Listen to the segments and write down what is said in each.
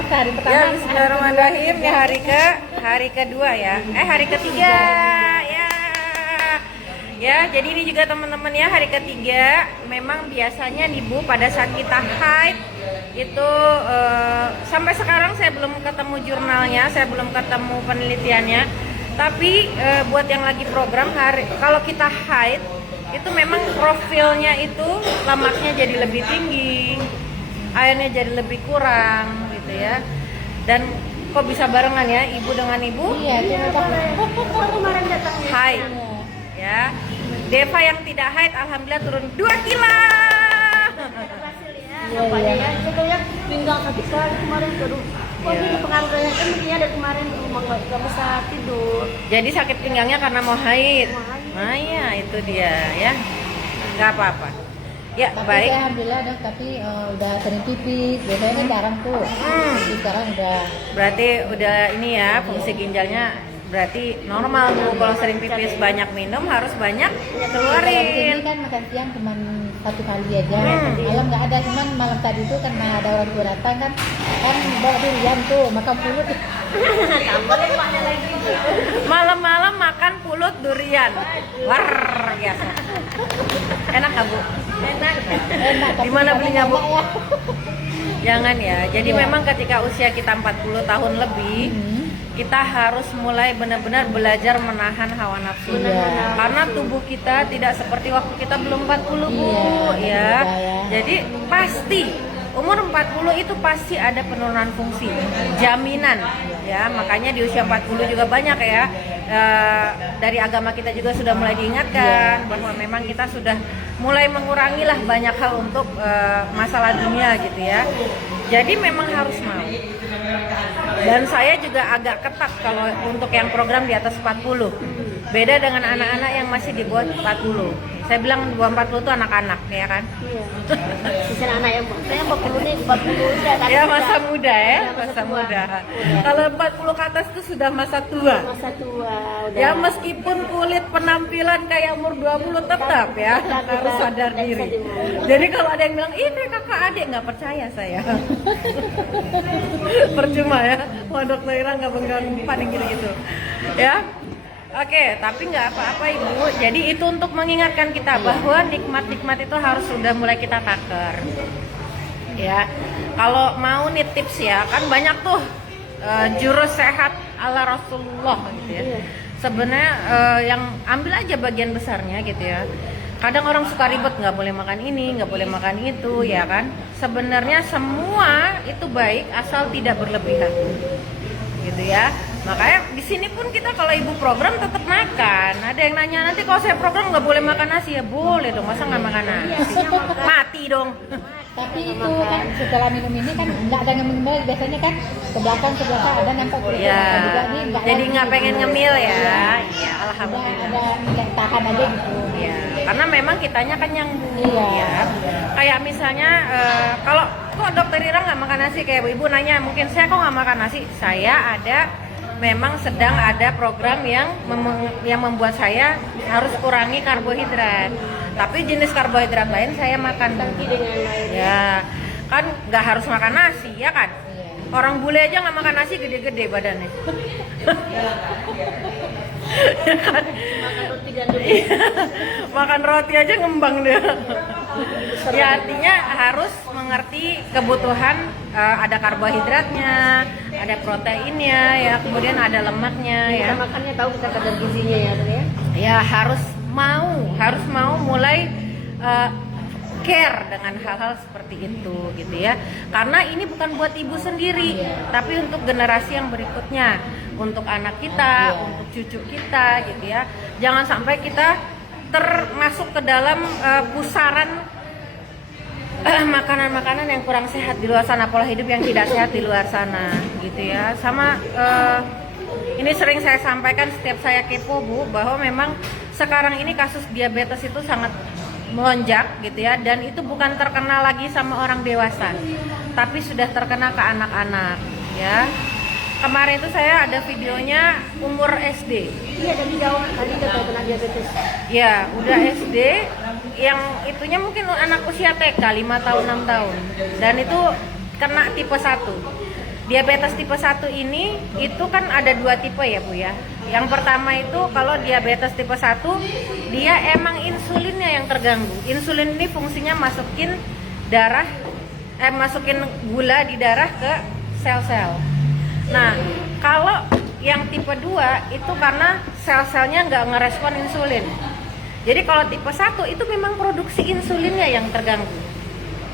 hari pertama. Ya, bismillahirrahmanirrahim. Ya, hari kedua ya. Hari ketiga ya. Ya, jadi ini juga teman-teman ya, hari ketiga. Memang biasanya nih Bu, pada saat kita haid itu sampai sekarang saya belum ketemu jurnalnya, saya belum ketemu penelitiannya. Tapi buat yang lagi program kalau kita haid itu memang profilnya itu lemaknya jadi lebih tinggi, airnya jadi lebih kurang gitu ya. Dan kok bisa barengan ya, ibu dengan ibu? Iya, kemarin datang haid ya. Deva yang tidak haid alhamdulillah turun 2 kilo. Berhasil ya. Nampaknya ya. Saya lihat pinggang sakit sekali kemarin, aduh. Kok ini pengaruhnya kan mungkin ada kemarin rumah nggak bisa tidur. Jadi sakit pinggangnya karena mau haid. Nah ya itu dia ya. Nggak apa-apa. Ya Tapi baik. saya alhamdulillah dok, tapi udah sering pipis. Biasanya kan jarang tuh. Tapi sekarang udah. Berarti udah ini ya, fungsi ginjalnya berarti normal Bu. Kalau sering pipis banyak minum harus banyak Ini keluarin. kan makan siang cuma 1 kali aja. Malam nggak ada, cuman malam tadi tuh karena ada orang tua datang kan bawa durian tuh makan pulut. Malam-malam makan pulut durian. War biasa. Enak nggak Bu? Enak. Di mana belinya Bu? Ya. Jangan ya. Jadi Iya. memang ketika usia kita 40 tahun lebih, kita harus mulai benar-benar belajar menahan hawa nafsu. Iya. Karena tubuh kita tidak seperti waktu kita belum 40 Bu, Iya, ya. iya. Jadi pasti umur 40 itu pasti ada penurunan fungsi. Jaminan ya. Makanya di usia 40 juga banyak ya. Dari agama kita juga sudah mulai diingatkan bahwa memang kita sudah mulai mengurangi lah banyak hal untuk masalah dunia gitu ya. Jadi memang harus mau. Dan saya juga agak ketat kalau untuk yang program di atas 40. Beda dengan anak-anak yang masih di bawah 40. Saya bilang di bawah 40 itu anak-anak ya kan? Iya. Sisa anak yang saya 40 nih, 40 udah kan. Ya masa muda ya, Masa masa tua. muda. Udah. Kalau 40 ke atas itu sudah masa tua. Masa tua udah. Ya meskipun kulit penampilan kayak umur 20 tetap ya, harus sadar diri. Jadi kalau ada yang bilang, ini kakak adik, nggak percaya saya. Percuma ya, mau dokter Ira nggak pegang paling gitu. Ya, oke, tapi nggak apa-apa Ibu. Jadi itu untuk mengingatkan kita bahwa nikmat-nikmat itu harus sudah mulai kita takar. Ya, kalau mau nih tips ya, kan banyak tuh jurus sehat ala Rasulullah gitu ya. Sebenarnya yang ambil aja bagian besarnya gitu ya. Kadang orang suka ribet, nggak boleh makan ini, nggak boleh makan itu, ya kan? Sebenarnya semua itu baik asal tidak berlebihan, gitu ya. Makanya di sini pun kita kalau ibu program tetap makan. Ada yang nanya nanti kalau saya program nggak boleh makan nasi, ya boleh dong, masa nggak makan nasi? Mati dong. Tapi itu kan setelah minum ini kan nggak ada ngemil, biasanya kan ke belakang ada nampak kulit Ya, juga nih jadi lagi nggak pengen gitu. ngemil ya. Iya. Iya, alhamdulillah. Ada nilai tahan aja gitu. Ya, karena memang kitanya kenyang Bu. Iya. Ya. Kayak misalnya kalau kok dokter Ira nggak makan nasi, kayak ibu nanya mungkin saya kok nggak makan nasi. Saya memang sedang ada program yang membuat saya harus kurangi karbohidrat. Tapi jenis karbohidrat lain saya makan. Ganti dengan lain. Ya, kan nggak harus makan nasi ya kan? Iya. Orang bule aja nggak makan nasi gede-gede badannya. Ya kan? Makan roti gandum. Makan roti aja ngembang dia. Ya artinya harus mengerti kebutuhan, ada karbohidratnya, ada proteinnya, ya kemudian ada lemaknya ya. Kita makannya tahu kita kadar gizinya ya, Dok, ya. Ya harus mau mulai care dengan hal-hal seperti itu gitu ya. Karena ini bukan buat ibu sendiri, tapi untuk generasi yang berikutnya, untuk anak kita, untuk cucu kita gitu ya. Jangan sampai kita termasuk ke dalam pusaran makanan-makanan yang kurang sehat di luar sana, pola hidup yang tidak sehat di luar sana gitu ya. Sama ini sering saya sampaikan setiap saya kepo Bu, bahwa memang sekarang ini kasus diabetes itu sangat melonjak gitu ya, dan itu bukan terkena lagi sama orang dewasa, tapi sudah terkena ke anak-anak ya. Kemarin itu saya ada videonya umur SD. Iya, dan jauh tadi udah kena diabetes. Ya, udah SD, yang itunya mungkin anak usia TK 5 tahun 6 tahun. Dan itu kena tipe 1. Diabetes tipe 1 ini itu kan ada 2 tipe ya Bu ya. Yang pertama itu kalau diabetes tipe 1 dia emang insulinnya yang terganggu. Insulin ini fungsinya masukin gula di darah ke sel-sel. Nah, kalau yang tipe 2 itu karena sel-selnya nggak ngerespon insulin. Jadi kalau tipe 1 itu memang produksi insulinnya yang terganggu.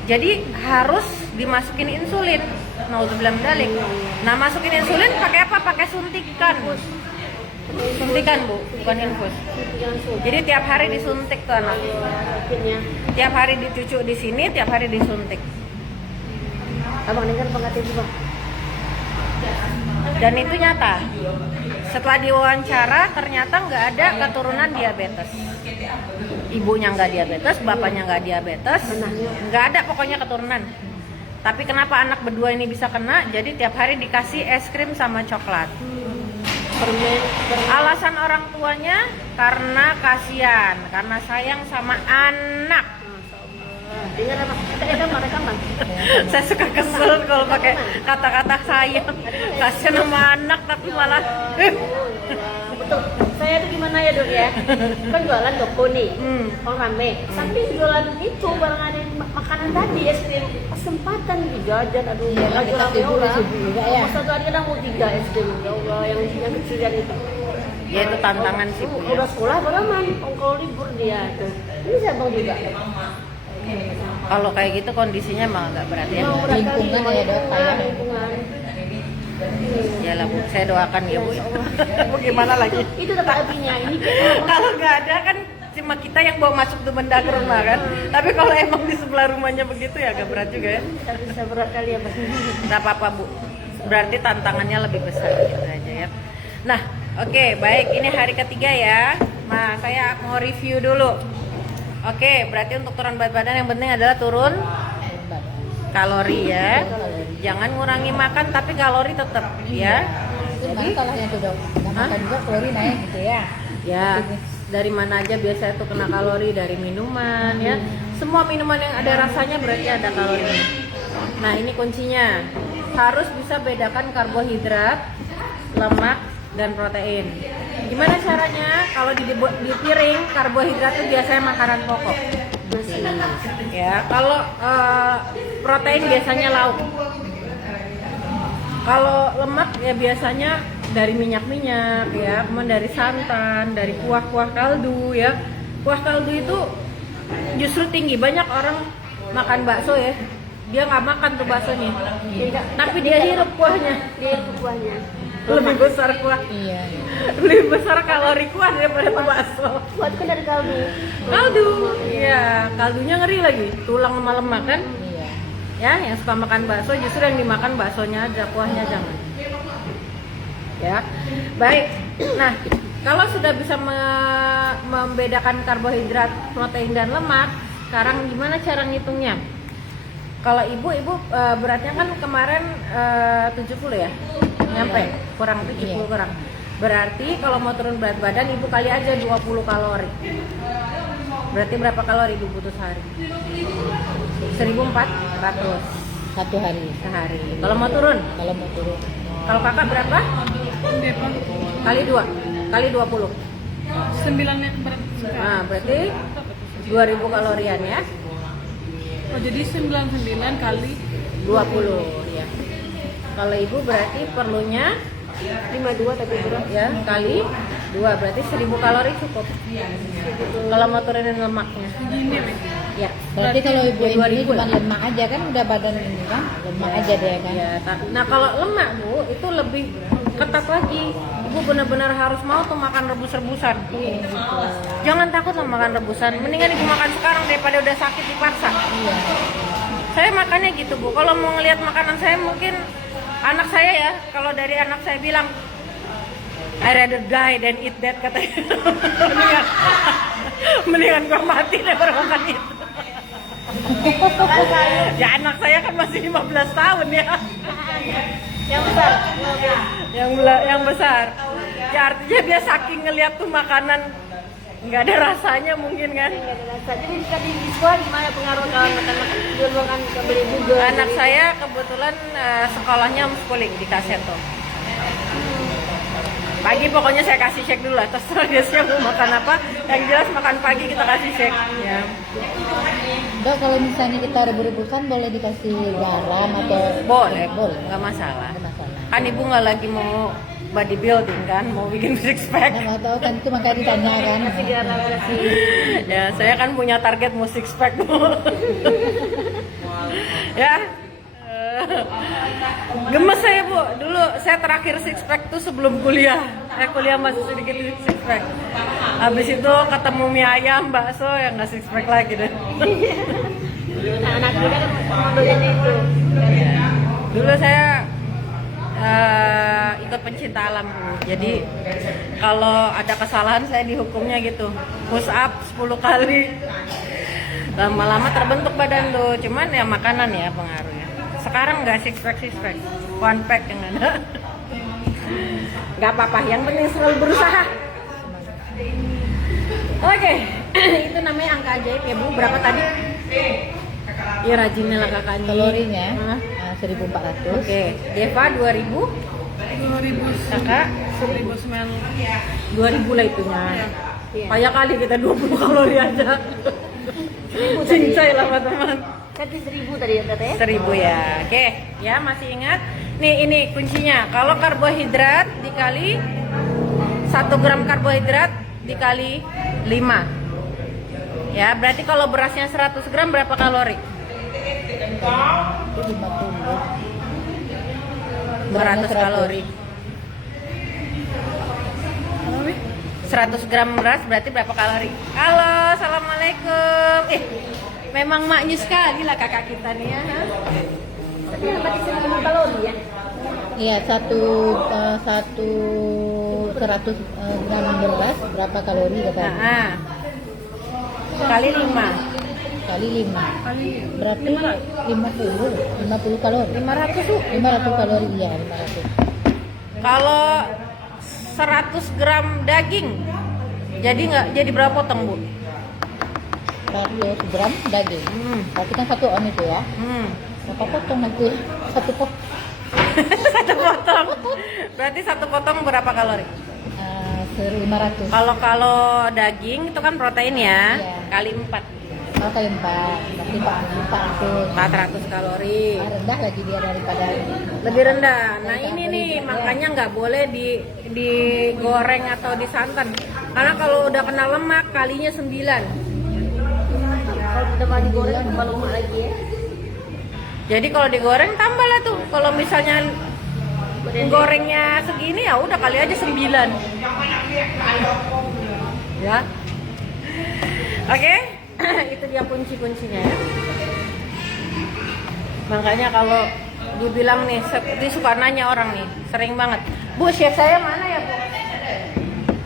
Jadi harus dimasukin insulin. Nauzubillah min dzalik. Nah, masukin insulin pakai apa? Pakai suntikan. Suntikan Bu, bukan infus. Jadi tiap hari disuntik tuh anak. Tiap hari dicucuk di sini, tiap hari disuntik. Abang dengar pengertian juga. Dan itu nyata. Setelah diwawancara ternyata nggak ada keturunan diabetes. Ibunya nggak diabetes, bapaknya nggak diabetes, nggak ada pokoknya keturunan. Tapi kenapa anak berdua ini bisa kena? Jadi tiap hari dikasih es krim sama coklat. Alasan orang tuanya karena kasihan, karena sayang sama anak. Dengar apa? Kita mereka bang. Saya suka kesel kalau pakai kata-kata sayang, kasihan sama anak tapi malah Betul. Saya tuh gimana ya Dok ya? Kan jualan toko nih, orang rame. Tapi jualan itu barang ada makanan tadi es krim. Kesempatan dijajan, aduh. Lagi rame orang. Masa tuh ada mau 3 es krim. Ya Allah, yang kecil yang itu. ya itu tantangan sih Bu ya. Udah sekolah beraman, kalau libur dia tuh. Ini saya bang juga. Kalau kayak gitu kondisinya malah nggak berat ya. Lingkungan ya Dok, kayak lingkungan. Ya lah Bu, saya doakan ya Bu. Bu gimana lagi? Itu tetap apinya ini. Kalau nggak ada kan cuma kita yang bawa masuk tuh benda ke rumah kan. Tapi kalau emang di sebelah rumahnya begitu ya agak berat juga ya. Tapi bisa berat kali ya bang. Nggak apa-apa Bu. Berarti tantangannya lebih besar gitu aja ya. Nah, oke, baik. Ini hari ketiga ya. Nah, saya mau review dulu. Oke, berarti untuk turun berat badan yang penting adalah turun kalori ya. Jangan ngurangi makan tapi kalori tetap ya. Gimana salahnya tuh Dok? Nggak makan juga kalori naik gitu ya? Ya, dari mana aja biasanya tuh kena kalori, dari minuman ya. Semua minuman yang ada rasanya berarti ada kalorinya. Nah, ini kuncinya. Harus bisa bedakan karbohidrat, lemak, dan protein. Gimana caranya? Kalau di piring karbohidrat itu biasanya makanan pokok. Ya, kalau protein biasanya lauk. Kalau lemak ya biasanya dari minyak-minyak ya, kemudian dari santan, dari kuah-kuah kaldu ya. Kuah kaldu itu justru tinggi. Banyak orang makan bakso ya, dia nggak makan tuh baksonya, tapi dia hirup kuahnya. Dia itu kuahnya. Lebih besar kuah, Iya. lebih besar kalori kuah daripada tuh bakso. Kuat kan dari kaldu. Kaldu, iya, kaldunya ngeri lagi, tulang sama lemak kan. Iya. Ya, yang suka makan bakso justru yang dimakan baksonya aja, kuahnya jangan. Ya, baik. Nah, kalau sudah bisa membedakan karbohidrat, protein dan lemak, sekarang gimana cara ngitungnya? Kalau ibu beratnya kan kemarin 70 ya, nyampe kurang 70 kurang. Berarti kalau mau turun berat badan ibu kali aja 20 kalori. Berarti berapa kalori ibu butuh sehari? 1.400 Satu hari. sehari. Kalau mau turun? Kalau mau turun. Kalau kakak berapa? Kali 2, kali 20. 9 berat sekali. Nah, berarti 2000 kalorian ya. Oh, jadi 99 kali 20 ya. Kalau ibu berarti perlunya 52 tapi berat. ya kali 2 berarti 1000 kalori cukup. Kalau mau turunin lemaknya. gini nih. Ya. Berarti kalau ibu Ya, ini 2000 cuma lah. lemak aja kan udah badan ini kan? Lemak aja deh kan? Ya, nah kalau lemak Bu itu lebih ketat lagi. Ibu benar-benar harus mau tuh makan rebus-rebusan. Jangan takut loh makan rebusan. Mendingan ibu makan sekarang daripada udah sakit dipaksa. Iya. Saya makannya gitu Bu. Kalau mau ngelihat makanan saya mungkin anak saya ya. Kalau dari anak saya bilang I rather die than eat that katanya. mendingan gua mati daripada makan itu. Ya anak saya kan masih 15 tahun ya. Yang besar. Yang besar. Ya artinya dia saking ngeliat tuh makanan nggak ada rasanya mungkin kan. Nggak ada rasa. Jadi di sekolah gimana pengaruh kawan makan-makan di ruangan beli juga? Anak saya kebetulan sekolahnya homeschooling di Kaseto. Pagi pokoknya saya kasih shake dulu lah, terserah dia siang mau makan apa. Yang jelas makan pagi kita kasih shake. Ya. Dok, kalau misalnya kita rebus-rebusan boleh dikasih garam atau Boleh, boleh. nggak masalah. Nggak masalah. Kan ibu nggak lagi mau bodybuilding kan, mau bikin six pack. Nggak mau tahu kan itu makanya ditanya kan. Kasih garam, kasih. Ya, saya kan punya target mau six pack Bu. Ya. Gemes saya Bu, dulu saya terakhir six pack tuh sebelum kuliah. Saya kuliah masih sedikit six pack. Habis itu ketemu mie ayam, bakso yang nggak six pack lagi deh. Nah, anak muda kan modelnya itu. Dulu saya ikut pencinta alam Bu. Jadi kalau ada kesalahan saya dihukumnya gitu. Push up 10 kali. Lama-lama terbentuk badan tuh. Cuman ya makanan ya pengaruhnya. Sekarang nggak six pack, one pack yang ada. Nggak apa-apa, yang penting selalu berusaha. Oke, itu namanya angka ajaib ya Bu. Berapa tadi? Ya rajinnya lah kakaknya. Kalorinya Hah? 1.400. Oke, Deva 2000, 2000 kakak 1900. 2000 lah itunya. Iya. Payah kali kita 20 kalori aja. Cincai lah teman. Tadi 1000 tadi ya katanya. 1000 ya. Oke, ya masih ingat. Nih ini kuncinya. Kalau karbohidrat dikali 1 gram karbohidrat dikali 5. Ya, berarti kalau berasnya 100 gram berapa kalori? Itu 50. 200 kalori. 100 gram beras berarti berapa kalori? Halo, assalamualaikum. Memang maknya sekali lah kakak kita nih ya. Tapi yang berarti 1000 kalori ya. Iya, 100 gram beras berapa kalori katanya? Nah, kali 5. Kali 5. Berarti 50 kalori. 500 tuh. 500 kalori, iya 500. Kalau 100 gram daging jadi berapa potong Bu? 100 gram daging. Berarti kan 1 on itu ya. Berapa potong nanti? 1 potong. 1 potong. Berarti 1 potong berapa kalori? 1.500. Kalau daging itu kan protein ya. Iya. Kali 4. Kalau kali 4, berarti 400. 400 kalori. Rendah lagi dia daripada Lebih rendah. Nah ini nih makanya nggak boleh digoreng atau disantan. Karena kalau udah kena lemak kalinya 9. Kalau udah mau digoreng tambah lemak lagi ya. Jadi kalau digoreng tambah lah tuh. Kalau misalnya gorengnya segini ya udah kali aja 9. Ya. Oke. Itu dia kunci-kuncinya ya. Makanya kalau dibilang nih, seperti suka nanya orang nih, sering banget. Bu, chef saya mana ya Bu?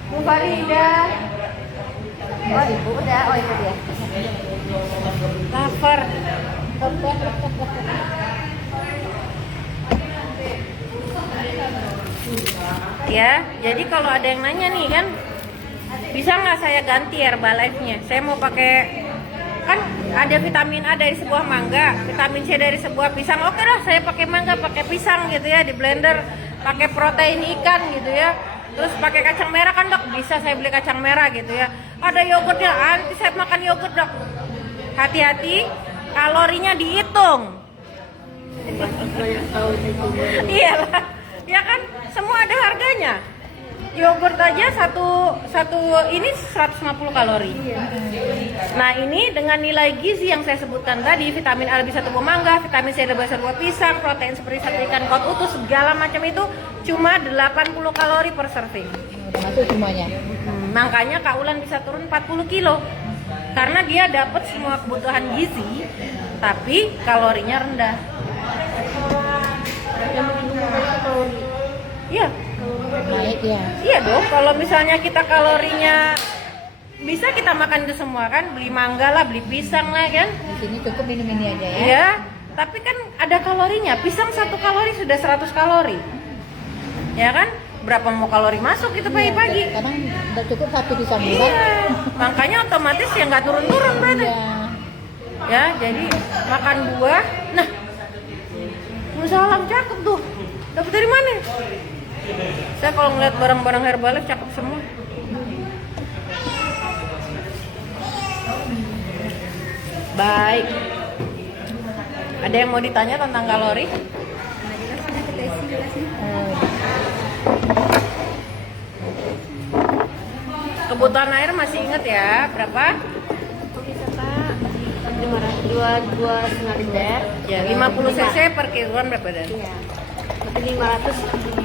Bu Farida. Oh ibu udah, oh itu dia. Lapar. Ya, jadi kalau ada yang nanya nih kan, bisa nggak saya ganti Herbalife-nya? Saya mau pakai, kan ada vitamin A dari sebuah mangga, vitamin C dari sebuah pisang. Oke lah, saya pakai mangga, pakai pisang gitu ya, di blender, pakai protein ikan gitu ya. Terus pakai kacang merah kan Dok? Bisa saya beli kacang merah gitu ya. Ada yogurtnya, anti saya makan yogurt Dok. Hati-hati, kalorinya dihitung. Iyalah, ya kan semua ada harganya. Yogurt aja satu ini 150 kalori. Nah ini dengan nilai gizi yang saya sebutkan tadi, vitamin A lebih 1 buah mangga, vitamin C lebih 1 buah pisang, protein seperti 1 ikan kod utuh, segala macam itu cuma 80 kalori per serving. udah masuk semuanya. Makanya Kak Ulan bisa turun 40 kilo. Karena dia dapat semua kebutuhan gizi, tapi kalorinya rendah. Yang bikin itu kalori. Iya. Naik ya. Iya dong, kalau misalnya kita kalorinya bisa kita makan itu semua kan, beli mangga lah, beli pisang lah kan. Di sini cukup minum ini aja ya. Iya, tapi kan ada kalorinya. Pisang 1 kalori sudah 100 kalori. Ya kan? berapa mau kalori masuk itu pagi-pagi. Kadang udah cukup satu di sambutan. Iya, makanya otomatis ya nggak turun-turun berarti. Iya. Ya, jadi makan buah. Nah, salam cakep tuh. Dapat dari mana? Saya kalau ngeliat barang-barang Herbalife cakep semua. Baik. Ada yang mau ditanya tentang kalori? Kebutuhan air masih inget ya? Berapa? Bisa Kak, 2,5 liter. Ya, 50 cc per kilogram berapa dan? Iya. Berarti 500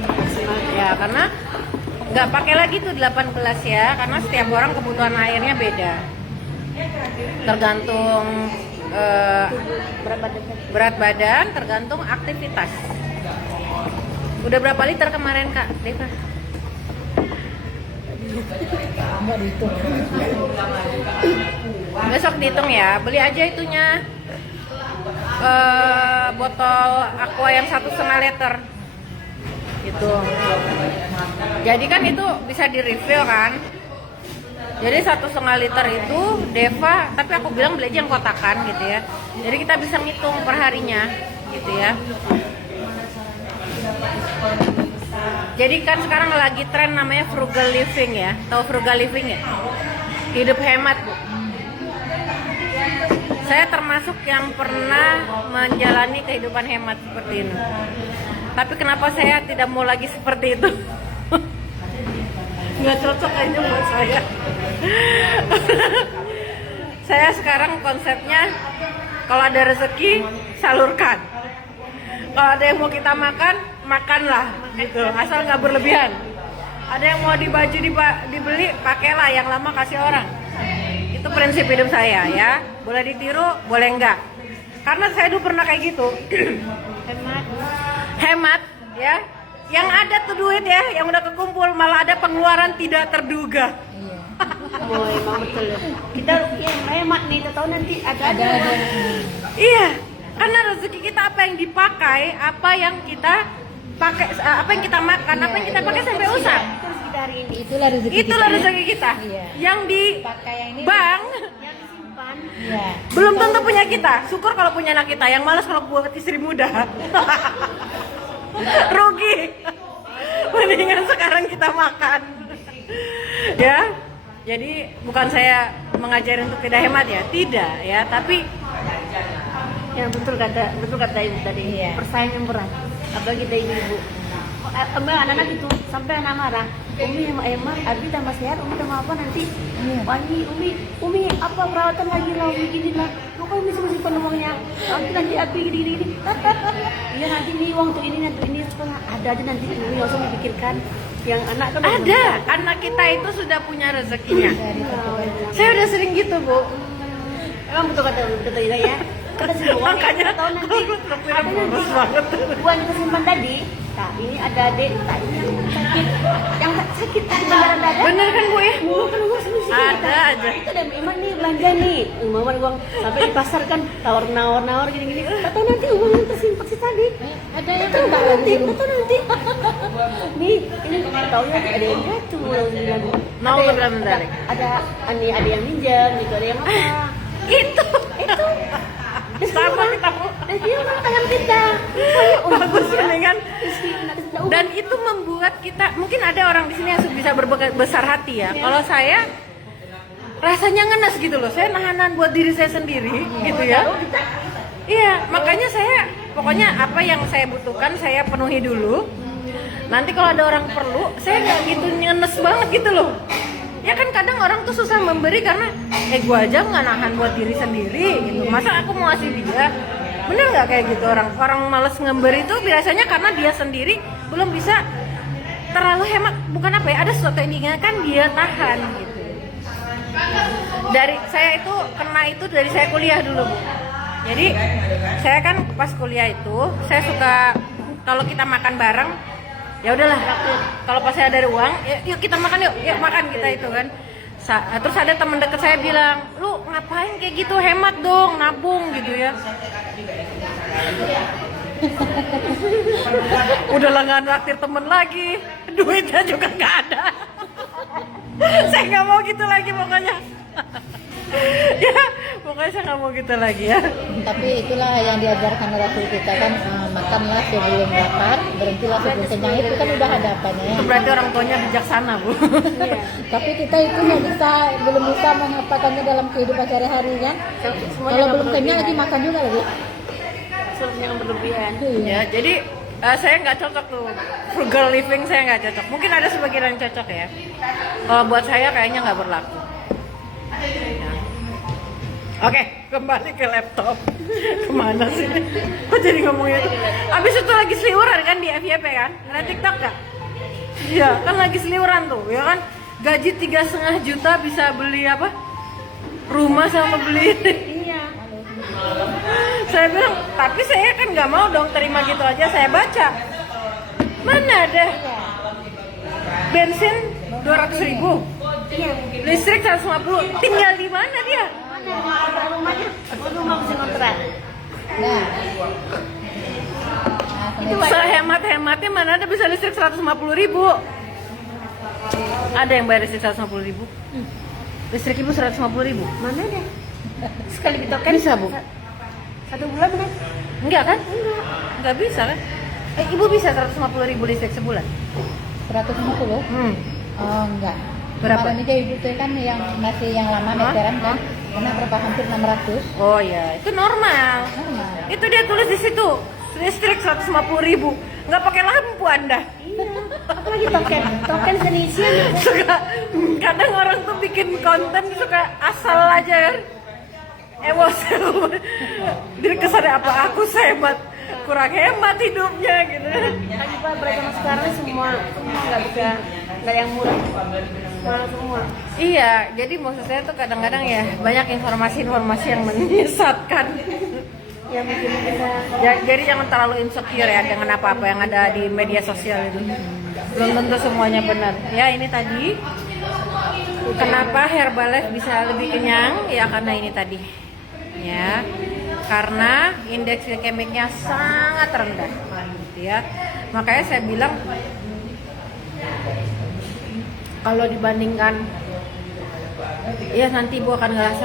maksimal. Ya, karena nggak pakai lagi tuh 8 gelas ya, karena setiap orang kebutuhan airnya beda. Tergantung Berat badan. berat badan, tergantung aktivitas. Udah berapa liter kemarin Kak Deva? Enggak dihitung. Besok dihitung ya, beli aja itunya botol aqua yang 1,5 liter gitu. Jadi kan itu bisa di refill kan. Jadi 1,5 liter itu Deva, tapi aku bilang beli aja yang kotakan gitu ya. Jadi kita bisa ngitung per harinya gitu ya. Jadi kan sekarang lagi tren namanya frugal living ya. Tahu frugal living ya? Hidup hemat, Bu. Saya termasuk yang pernah menjalani kehidupan hemat seperti ini. Tapi kenapa saya tidak mau lagi seperti itu? Nggak cocok kayaknya buat saya. Saya sekarang konsepnya kalau ada rezeki salurkan. Kalau ada yang mau kita makan, makanlah gitu. Asal nggak berlebihan. Ada yang mau dibeli, pakailah, yang lama kasih orang. Itu prinsip hidup saya ya. Boleh ditiru, boleh enggak. Karena saya dulu pernah kayak gitu. Hemat ya. Yang ada tuh duit ya, yang udah kekumpul malah ada pengeluaran tidak terduga. Oh, emang betul. Kita yang hemat nih, tahu nanti ada. Iya, karena rezeki kita apa yang dipakai, apa yang kita pakai, apa yang kita makan, apa yang kita pakai sampai usang. Terus kita hari ini Itulah rezeki Itulah kita. rezeki kita. Iya. Yang di Pakai yang ini. bank yang disimpan. Iya. belum tentu punya kita. Syukur kalau punya anak kita. Yang malas kalau buat istri muda. Rugi. Mendingan sekarang kita makan. Ya. Jadi bukan saya mengajari untuk tidak hemat ya, tidak ya, tapi Ya betul kata ibu tadi. Iya. Persaingan berat. Apalagi kita ibu. Anak-anak itu sampai anak marah. Umi emang Abi tambah sehat, Umi tambah apa nanti? Iya. Wani, Umi apa perawatan lagi lah, Umi gini lah. Lu kan Umi simpan uangnya. Nanti Abi gini. Iya nanti nih uang tuh ini nanti ini sekolah ada aja nanti Umi nggak usah memikirkan. Yang anak kan ada anak kita itu sudah punya rezekinya. Saya udah sering gitu, Bu. Emang betul kata ya. Kita simpan uang. Makanya tahu nanti ada ada nanti banget. uang yang simpan tadi. Nah ini ada adik, tak ini yang sakit beneran ada. Bener kan, Bu ya? Kan uang sini Ada aja. Kita ada memang nih belanja nih, uang sampai di pasar kan tawar-nawar gini-gini. Tahu nanti uang yang tersimpan sih tadi. Ada yang Tahu enggak nanti, lagi. tahu nanti. Nih, ini tahu nanti ada yang jatuh, Mau ada yang- nggak menarik? ada yang minjam, gitu ada yang apa? Itu. Sama kita, Bu. Dan dia orang tangan kita. Saya Bagus ya. mendingan. Dan Dan itu membuat kita, mungkin ada orang di sini yang bisa besar hati ya. Kalau saya rasanya ngenes gitu loh. Saya nahanan buat diri saya sendiri gitu ya. Iya, makanya saya pokoknya apa yang saya butuhkan saya penuhi dulu. Nanti kalau ada orang perlu, saya nggak gitu ngenes banget gitu loh. Ya kan kadang orang tuh susah memberi karena gua aja nggak nahan buat diri sendiri gitu. Masa aku mau ngasih dia? Bener nggak kayak gitu orang males memberi itu biasanya karena dia sendiri belum bisa terlalu hemat. Bukan apa ya, ada sesuatu yang diingatkan dia tahan gitu. Dari saya itu kena itu dari saya kuliah dulu, Bu. Jadi saya kan pas kuliah itu saya suka kalau kita makan bareng, ya udahlah. Kalau pas saya ada uang, yuk kita makan yuk makan kita itu kan. Terus ada teman dekat saya bilang, lu ngapain kayak gitu, hemat dong, nabung gitu ya. Udah lah nggak naktir temen lagi, duitnya juga nggak ada. Saya nggak mau gitu lagi pokoknya. Ya, pokoknya saya nggak mau gitu lagi ya. Tapi itulah yang diajarkan Rasul kita kan, makanlah sebelum lapar, berhentilah sebelum kenyang, itu kan udah hadapannya. Itu berarti orang tuanya bijaksana, Bu. Iya. Tapi kita itu nggak bisa, belum bisa mengapaikannya dalam kehidupan sehari-hari kan. Semuanya Kalau nggak belum kenyang lagi berlebihan. makan juga lagi. Semuanya yang berlebihan. Ya, jadi saya nggak cocok tuh frugal living, saya nggak cocok. Mungkin ada sebagian yang cocok ya. Kalau buat saya kayaknya nggak berlaku. Ya. Oke, kembali ke laptop. Kemana sih? Kok jadi ngomongnya? Abis itu lagi seliweran kan di FYP kan? Ada TikTok nggak? Iya, kan lagi seliweran tuh, ya kan? Gaji 3,5 juta bisa beli apa? Rumah sama beli. Iya. Saya bilang, tapi saya kan nggak mau dong terima gitu aja. Saya baca, mana ada bensin 200.000, listrik 150, tinggal di mana dia? Rumahnya, rumah mesti kontrak. Nah, Sehemat-hematnya mana ada bisa listrik 150.000? Ada yang bayar listrik 150.000? Listrik ibu 150.000? Mana deh? Sekali ditoken Bisa, Bu? Satu bulan kan? Enggak kan? Enggak bisa kan? Ibu bisa 150.000 listrik sebulan? 150? Oh enggak. Berapa? Kemarin aja ibu tuh kan yang masih yang lama meteran kan, kena berapa, hampir 600. Oh ya, itu normal. Normal. Itu dia tulis di situ, listrik 150.000. Nggak pakai lampu Anda. Iya. Apalagi token senisian. Suka kadang orang tuh bikin konten suka asal aja kan. Emosi. Jadi kesannya apa aku sehebat, kurang hemat hidupnya gitu. Lagi Pak, beragam sekarang semua nggak bisa, nggak yang murah. Mahal semua. Iya, jadi maksud saya tuh kadang-kadang ya banyak informasi-informasi yang menyesatkan. Yang bikin kita Ya, jadi jangan terlalu insecure ya dengan apa-apa yang ada di media sosial itu. Belum tentu semuanya benar. Ya, ini tadi kenapa Herbalife bisa lebih kenyang? Ya karena ini tadi. Ya. Karena indeks glikemiknya sangat rendah. Gitu ya. Makanya saya bilang kalau dibandingkan, ya nanti Ibu akan ngerasa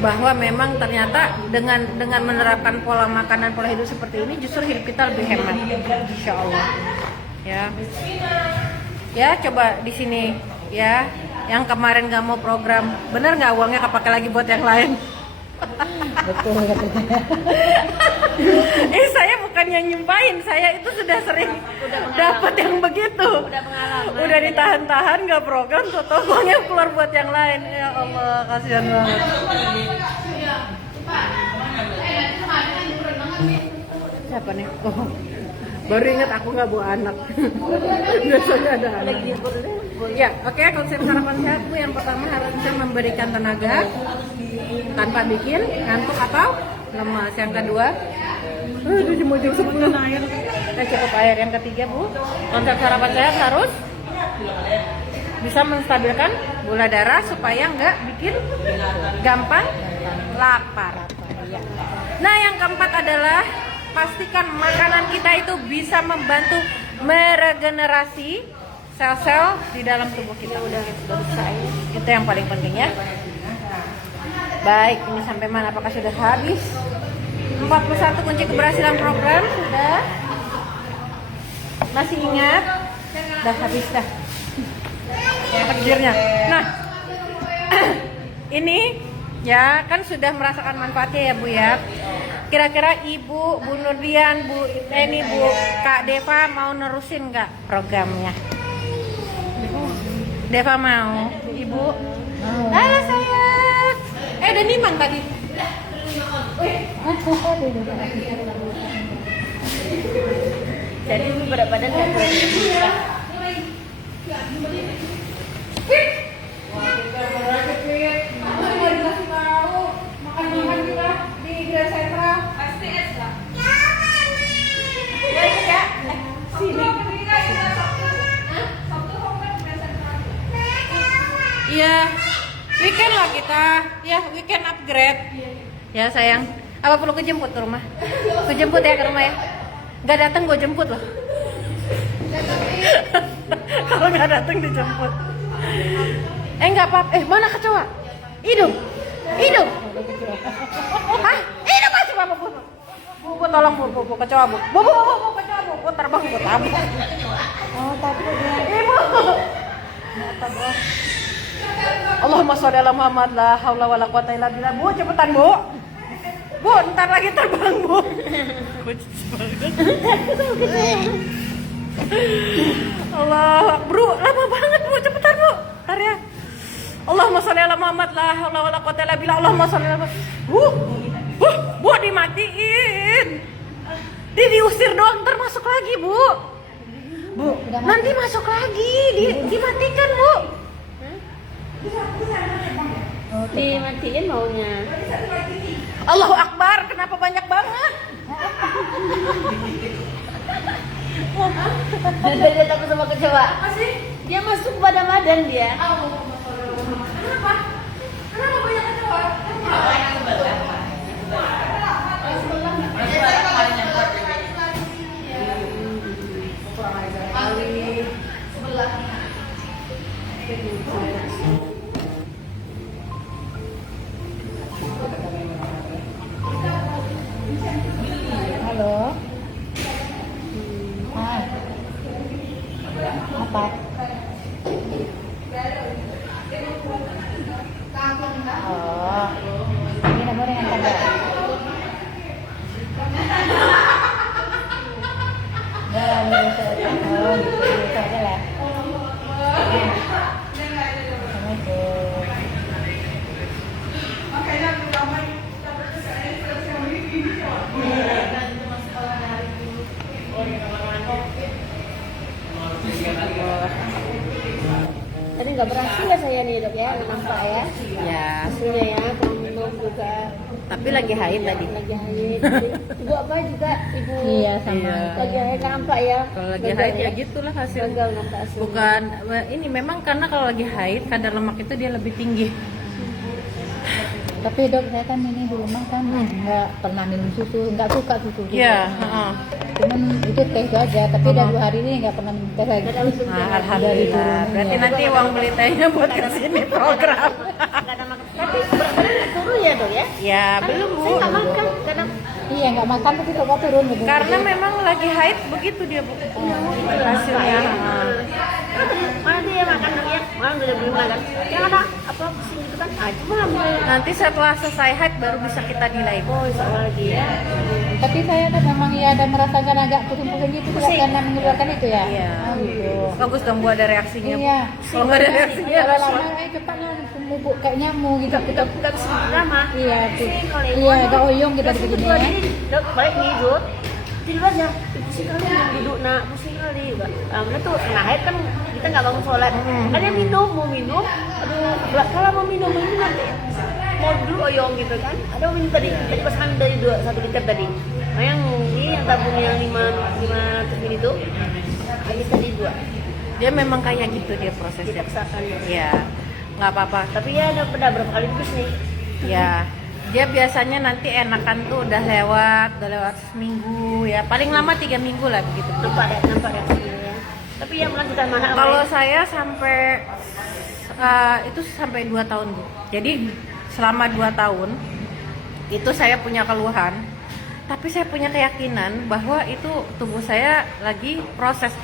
bahwa memang ternyata dengan menerapkan pola makanan, pola hidup seperti ini justru hidup kita lebih hemat, insya Allah. Ya coba di sini ya, yang kemarin nggak mau program, bener nggak uangnya kepake lagi buat yang lain? Betul katanya. Saya bukannya nyumpahin, saya itu sudah sering dapat yang begitu. udah pengalaman. Udah ditahan-tahan nggak program, tuh uangnya keluar buat yang lain. Ya Allah, kasihan banget. Siapa nih? Oh, baru ingat aku nggak bawa anak. Biasanya ada anak. lagi diukur deh. Ya, oke, konsep sarapan sehat Bu yang pertama harus bisa memberikan tenaga tanpa bikin ngantuk atau lemas. Yang kedua, cuma jam 10 air. Cukup air. Yang ketiga Bu, konsep sarapan sehat harus bisa menstabilkan gula darah supaya nggak bikin gampang lapar. Nah, yang keempat adalah pastikan makanan kita itu bisa membantu meregenerasi sel-sel di dalam tubuh kita. Udah selesai. Itu yang paling penting ya. Baik, ini sampai mana? Apakah sudah habis? 41 kunci keberhasilan program sudah. Masih ingat? Dah habis dah. Takdirnya. Nah, ini ya kan sudah merasakan manfaatnya ya Bu ya. Kira-kira Ibu, Bu Nurdian, Bu Eni, Bu Kak Deva mau nerusin nggak programnya? Deva mau, Ibu. Halo sayang. Ada Nimang tadi. Jadi ini berat badan nggak kurang. Makan kita di Grand Central. STS lah. Ya. Sini. Iya. Weekend lah kita. Ya, weekend upgrade. Ya sayang. Apa perlu kejemput ke rumah? Kejemput ya ke rumah ya. Gak datang gue jemput loh. Kalau nggak datang dijemput. Nggak apa-apa. Mana kecoa? Hidup. Hidup. Hah? Hidup masih Bapak Bu. Bu, tolong Bu, kecoa Bu. Bu, kecoa Bu, terbang Bu, tabuk. Oh, takut ya. Ibu. Allahumma sholli ala Muhammad, la haula wala quwata illa billah. Bu, cepetan Bu. Bu, ntar lagi terbang Bu. Allah, Bro, lama banget Bu, cepetan Bu. Ntar ya. Allahumma sholli ala Muhammad, la haula wala quwata illa billah. Allahumma sholli ala Bu, dimatiin. Diusir doang, ntar masuk lagi Bu. Bu, nanti masuk lagi, dimatikan Bu. Dimatiin maunya. Allahu Akbar, kenapa banyak banget? Dan dia takut sama kecoa. Apa sih? Dia masuk badan dia. Kenapa? Kenapa banyak kecoa? Halo. Apa? Oh, ini nomor yang ada. Ya, ini bisa. Oh, bisa aja lah. Assalamualaikum. Tadi nggak berhasil ya saya nih Dok ya, nggak nampak ya Ya, hasilnya ya. Belum juga tapi lagi haid tadi. lagi haid. Ibu apa juga ibu? Iya, sama. Iya. Lagi haid nggak nampak ya? Kalau lagi Gagal haid ya gitulah hasilnya. Gagal nampak hasilnya. Bukan ini memang karena kalau lagi haid kadar lemak itu dia lebih tinggi. Tapi Dok, saya kan ini di rumah kan nggak pernah minum susu, nggak suka susu. Iya, Cuman itu teh itu aja, tapi udah 2 hari ini nggak pernah minum teh lagi. Nah, alhamdulillah. Berarti nanti uang beli tehnya buat kesini program. Nggak ada makan. Tapi berat badan nggak turun ya Dok ya? Ya, belum Bu. Saya nggak makan kadang. Iya, nggak makan tapi coba turun gitu. Karena memang lagi haid begitu dia Bu. Hasilnya. Mana dia makan Dok ya? Mana udah beli makan? Yang ada apa pusing gitu kan? Ah, cuma Nanti setelah selesai haid baru bisa kita nilai Bu. oh insya Allah lagi ya. Tapi saya kan memang ya ada merasakan agak pusing-pusing gitu juga Pusing. karena mengeluarkan itu ya. Iya. Oh, gitu. Bagus dong Bu ada reaksinya. Bu. Iya. Kalau nggak ada reaksinya, Kalau lama, cepat lah bubuk kayak nyamuk gitu. Kita nggak bisa drama. Iya, tuh. Pusing kali. Iya, agak oyong kita Terus begini kedua ya. diri, Dok, balik nih Dok. Tidur aja. Pusing kali yang duduk nak, pusing kali juga. Bener tuh, kena haid kan kita nggak bangun sholat. Kan dia minum, mau minum. Aduh, kalau mau minum nanti mau dulu oyong gitu kan. Ada mau minum tadi pas ambil dari 1 liter tadi. Nah, yang ini yang tabung yang 500 ml itu habis tadi 2. Dia memang kayak gitu dia prosesnya. Dipaksakan. Iya. Nggak apa-apa. Tapi ya udah berapa kali terus nih. Ya, dia biasanya nanti enakan tuh udah lewat seminggu ya, paling lama 3 minggu lah begitu. Nampak ya hasilnya ya. Tapi yang melanjutkan mana? Kalau saya sampai itu sampai 2 tahun Bu. Jadi selama 2 tahun itu saya punya keluhan, tapi saya punya keyakinan bahwa itu tubuh saya lagi proses.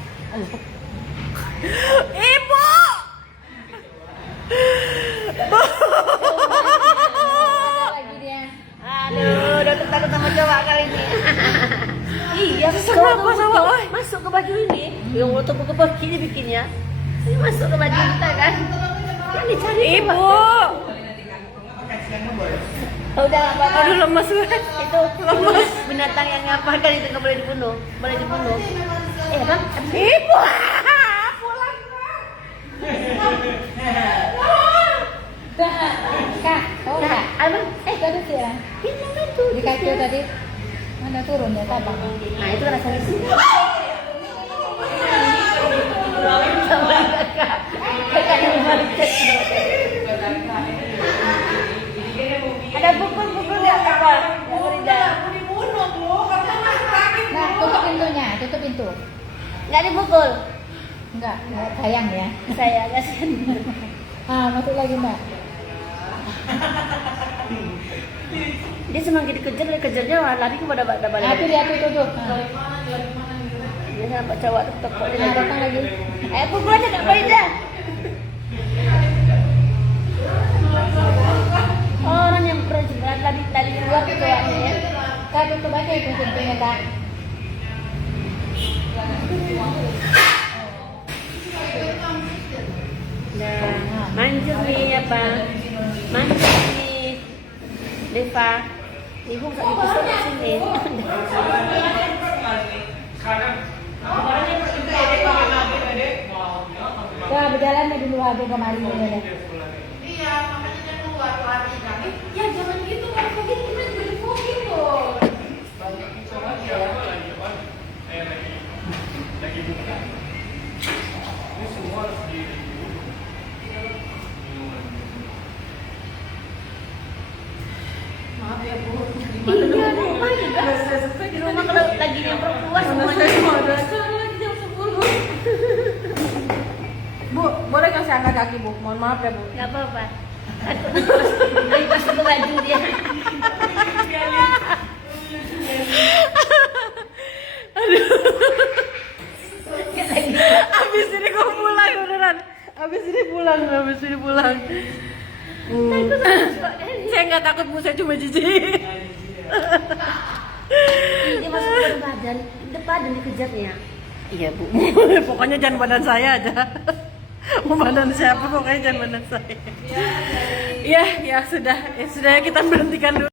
Ibu! Lagi dia. Aduh, udah takut sama coba kali ini. Iya, masuk ke baju ini. Yang waktu ke baju ini bikinnya. Ini masuk ke baju kita kan. Kan dicari Ibu! Oh, udah nggak apa-apa. Aduh lemes gue. Itu binatang yang ngapakan itu nggak boleh dibunuh. Boleh dibunuh. Bang, Ibu! Pulang Kak, tahu nggak? Abang, Tadi sih ya. ini kan tuh. Di kaca tadi mana turun ya tabang. Nah, itu kan rasanya sih. Sama kakak. Kakak yang balikan. Ada pukul-pukul nggak kapal? Nah, tutup pintunya, tutup pintu. Nggak dipukul. Enggak sayang ya. Saya kasihan. Masuk lagi Mbak. Dia semakin dikejarnya lari kepada balik. Itu dia tuh. Dia sampai cowok tuh tepuk dia lagi. Datang lagi. Pukul aja Kak Farida. Orang yang pernah lari keluar tuh cowoknya ya. Kak tutup aja itu pintunya Kak. Nah, manjur nih apa? Manjur nih, Deva. Ibu nggak dipisah di sini. Wah, berjalan nih dulu habis kemarin dulu deh. Ya jangan gitu, kalau begitu kita jadi fogging loh. Maaf ya Bu. Iya, di rumah juga. Di rumah kalau lagi nyemprot keluar semuanya. Sekarang lagi jam 10. Bu, boleh nggak saya angkat kaki Bu? Mohon maaf ya Bu. Nggak apa-apa. Nanti pas ke baju dia. Abis ini gue pulang beneran. Abis ini pulang. Saya nggak takut Bu, saya cuma jijik. Dia masuk ke badan, depan dan dikejarnya. Iya Bu, pokoknya jangan badan saya aja. Mau badan siapa pokoknya jangan badan saya. Ya sudah kita berhentikan dulu.